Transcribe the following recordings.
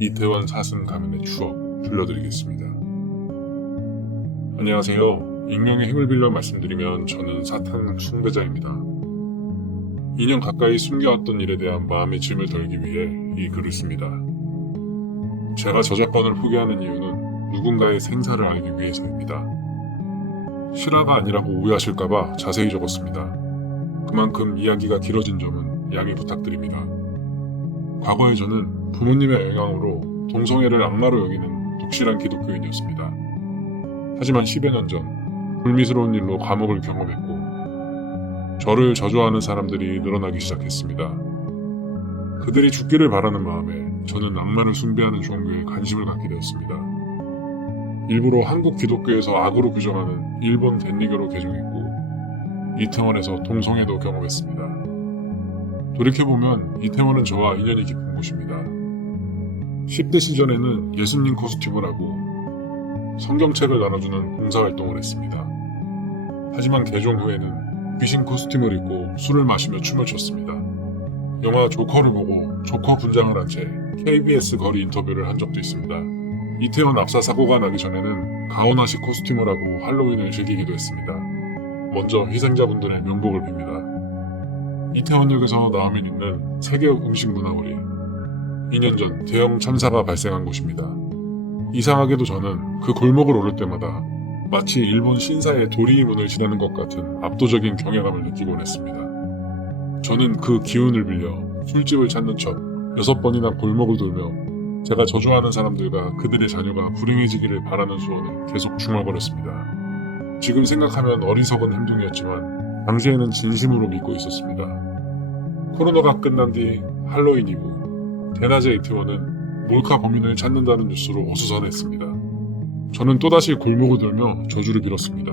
이태원 사슴 가면의 추억 들려드리겠습니다. 안녕하세요. 익명의 힘을 빌려 말씀드리면 저는 사탄 숭배자입니다. 2년 가까이 숨겨왔던 일에 대한 마음의 짐을 덜기 위해 이 글을 씁니다. 제가 저작권을 포기하는 이유는 누군가의 생사를 알기 위해서입니다. 실화가 아니라고 오해하실까봐 자세히 적었습니다. 그만큼 이야기가 길어진 점은 양해 부탁드립니다. 과거에 저는 부모님의 영향으로 동성애를 악마로 여기는 독실한 기독교인이었습니다. 하지만 10여 년 전 불미스러운 일로 감옥을 경험했고 저를 저주하는 사람들이 늘어나기 시작했습니다. 그들이 죽기를 바라는 마음에 저는 악마를 숭배하는 종교에 관심을 갖게 되었습니다. 일부러 한국 기독교에서 악으로 규정하는 일본 댄리교로 개종했고 이태원에서 동성애도 경험했습니다. 돌이켜보면 이태원은 저와 인연이 깊은 곳입니다. 10대 시절에는 예수님 코스튬을 하고 성경책을 나눠주는 봉사활동을 했습니다. 하지만 개종 후에는 귀신 코스튬을 입고 술을 마시며 춤을 췄습니다. 영화 조커를 보고 조커 분장을 한 채 KBS 거리 인터뷰를 한 적도 있습니다. 이태원 압사 사고가 나기 전에는 가오나시 코스튬을 하고 할로윈을 즐기기도 했습니다. 먼저 희생자분들의 명복을 빕니다. 이태원역에서 나오면 있는 세계 음식문화거리. 2년 전 대형 참사가 발생한 곳입니다. 이상하게도 저는 그 골목을 오를 때마다 마치 일본 신사의 도리의 문을 지나는 것 같은 압도적인 경외감을 느끼곤 했습니다. 저는 그 기운을 빌려 술집을 찾는 척 6번이나 골목을 돌며 제가 저주하는 사람들과 그들의 자녀가 불행해지기를 바라는 소원을 계속 중얼거렸습니다. 지금 생각하면 어리석은 행동이었지만 당시에는 진심으로 믿고 있었습니다. 코로나가 끝난 뒤 할로윈 이후 대낮에 이태원은 몰카 범인을 찾는다는 뉴스로 어수선했습니다. 저는 또다시 골목을 돌며 저주를 빌었습니다.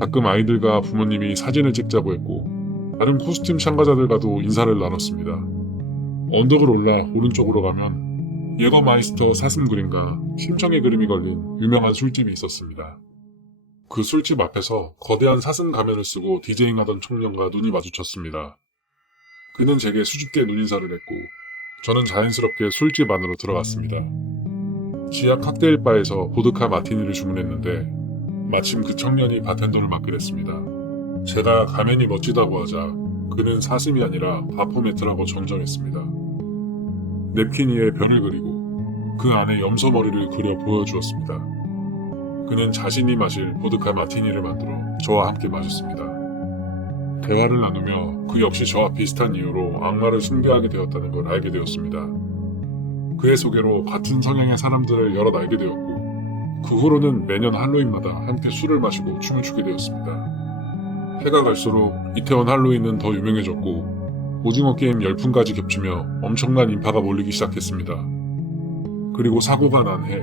가끔 아이들과 부모님이 사진을 찍자고 했고 다른 코스튬 참가자들과도 인사를 나눴습니다. 언덕을 올라 오른쪽으로 가면 예거마이스터 사슴 그림과 심청의 그림이 걸린 유명한 술집이 있었습니다. 그 술집 앞에서 거대한 사슴 가면을 쓰고 디제잉하던 청년과 눈이 마주쳤습니다. 그는 제게 수줍게 눈인사를 했고 저는 자연스럽게 술집 안으로 들어갔습니다. 지하 칵테일 바에서 보드카 마티니를 주문했는데 마침 그 청년이 바텐더를 맡기로 했습니다. 제가 가면이 멋지다고 하자 그는 사슴이 아니라 바포메트라고 정정했습니다. 냅킨 위에 별을 그리고 그 안에 염소머리를 그려 보여주었습니다. 그는 자신이 마실 보드카 마티니를 만들어 저와 함께 마셨습니다. 대화를 나누며 그 역시 저와 비슷한 이유로 악마를 숭배하게 되었다는 걸 알게 되었습니다. 그의 소개로 같은 성향의 사람들을 여럿 알게 되었고 그 후로는 매년 할로윈마다 함께 술을 마시고 춤을 추게 되었습니다. 해가 갈수록 이태원 할로윈은 더 유명해졌고 오징어 게임 열풍까지 겹치며 엄청난 인파가 몰리기 시작했습니다. 그리고 사고가 난 해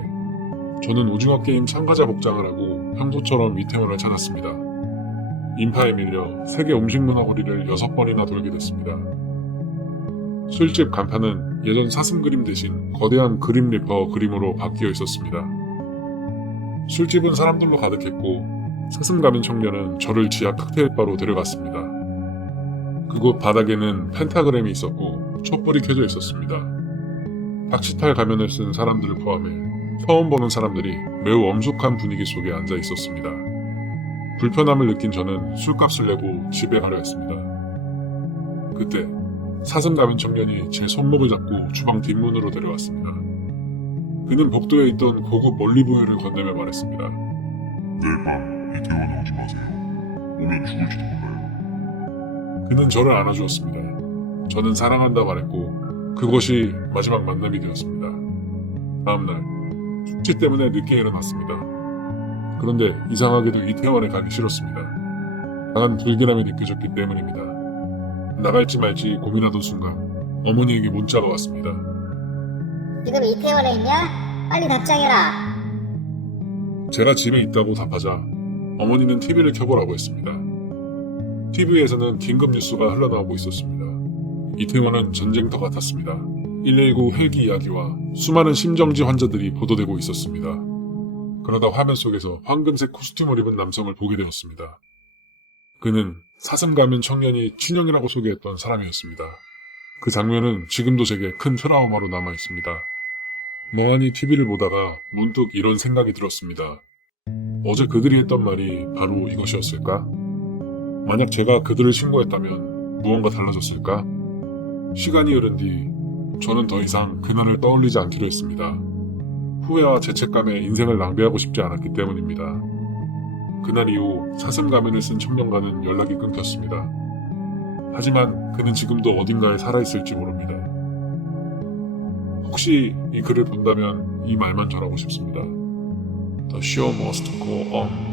저는 오징어 게임 참가자 복장을 하고 평소처럼 이태원을 찾았습니다. 인파에 밀려 세계 음식문화거리를 6번이나 돌게 됐습니다. 술집 간판은 예전 사슴 그림 대신 거대한 그림 리퍼 그림으로 바뀌어 있었습니다. 술집은 사람들로 가득했고 사슴 가면 청년은 저를 지하 칵테일바로 데려갔습니다. 그곳 바닥에는 펜타그램이 있었고 촛불이 켜져 있었습니다. 박시탈 가면을 쓴 사람들을 포함해 처음 보는 사람들이 매우 엄숙한 분위기 속에 앉아 있었습니다. 불편함을 느낀 저는 술값을 내고 집에 가려 했습니다. 그때 사슴 가면 청년이 제 손목을 잡고 주방 뒷문으로 데려왔습니다. 그는 복도에 있던 고급 올리브유를 건네며 말했습니다. 내일 밤 이태원에 오지 마세요. 오면 죽을지도 몰라요. 그는 저를 안아주었습니다. 저는 사랑한다 말했고 그것이 마지막 만남이 되었습니다. 다음날 숙취 때문에 늦게 일어났습니다. 그런데 이상하게도 이태원에 가기 싫었습니다. 강한 불길함이 느껴졌기 때문입니다. 나갈지 말지 고민하던 순간 어머니에게 문자가 왔습니다. 지금 이태원에 있냐? 빨리 답장해라. 제가 집에 있다고 답하자 어머니는 TV를 켜보라고 했습니다. TV에서는 긴급 뉴스가 흘러나오고 있었습니다. 이태원은 전쟁터 같았습니다. 119 헬기 이야기와 수많은 심정지 환자들이 보도되고 있었습니다. 그러다 화면 속에서 황금색 코스튬을 입은 남성을 보게 되었습니다. 그는 사슴 가면 청년이 친형이라고 소개했던 사람이었습니다. 그 장면은 지금도 제게 큰 트라우마로 남아 있습니다. 멍하니 TV를 보다가 문득 이런 생각이 들었습니다. 어제 그들이 했던 말이 바로 이것이었을까? 만약 제가 그들을 신고했다면 무언가 달라졌을까? 시간이 흐른 뒤 저는 더 이상 그날을 떠올리지 않기로 했습니다. 후회와 죄책감에 인생을 낭비하고 싶지 않았기 때문입니다. 그날 이후 사슴 가면을 쓴 청년과는 연락이 끊겼습니다. 하지만 그는 지금도 어딘가에 살아있을지 모릅니다. 혹시 이 글을 본다면 이 말만 전하고 싶습니다. The show must go on.